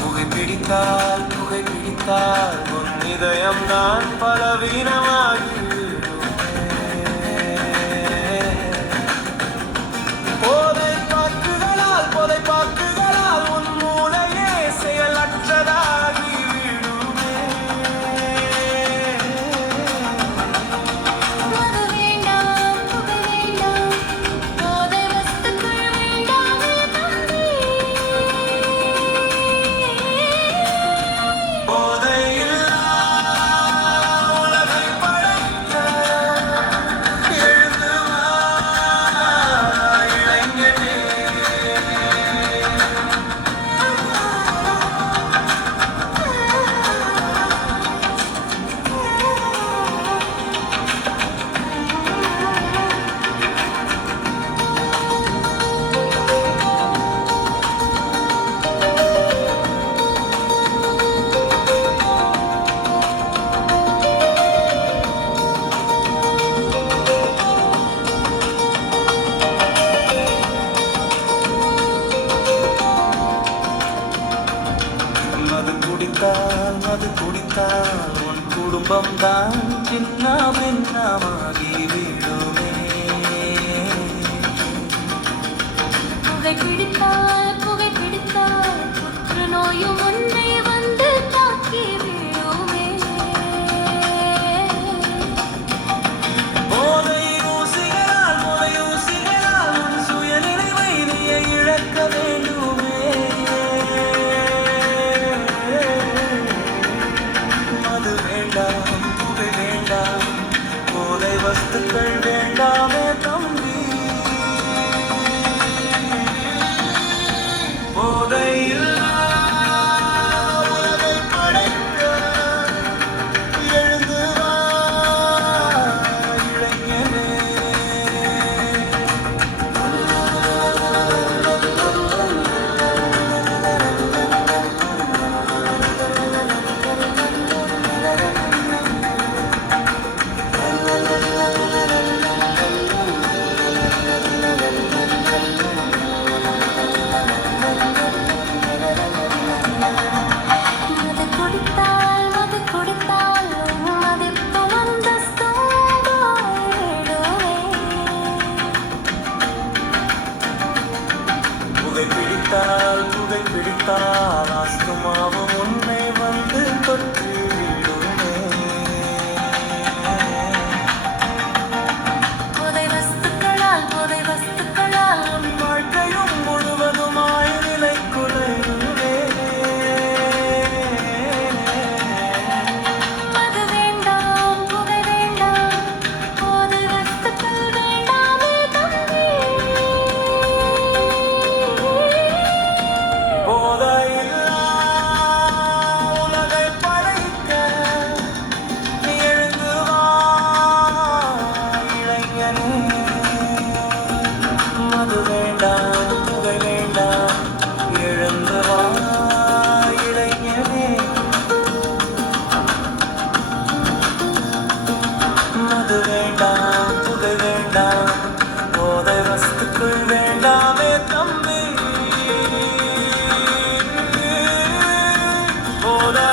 புகை பிடித்தால் உன் இதயம் தான் பலவீனமாகி போதை பாக்குகளால் உன் மூளையே செயலற்றதாகி விடுமே. மது குடித்தால் உன் குடும்பம் தான் சின்ன பின்னமாகி விடுமே. புகை பிடித்தால் புற்றுநோயும் உன்னை வந்து தாக்கி விடுமே. போதை ஊசிகளால் உன் சுயநினைவை நீ இழக்க வேண்டுமே. புகை வேண்டாம், போதை வஸ்துக்கள் வேண்டாமே தம்பி. போதையில் உலகை படைக்க எழுந்து வா இளைஞனே. புகை பிடித்தால் ஆஸ்துமாவும் உன்னை வந்து தொற்று விடுமே. போதை வஸ்துக்களால் உன் வாழ்க்கையும் முழுவதுமாய் நிலை குலையுமே. மது வேண்டாம், புகை வேண்டாம், போதை வஸ்துக்கள் வேண்டாமே தம்பி. உலகை படைக்க எழுந்து வா இளைஞனே. மது வேண்டாம், புகை வேண்டாம், எழுந்து வா இளைஞனே. மது வேண்டாம், புகை வேண்டாம், போதை வஸ்துக்கள் வேண்டாமே தம்பி. போதை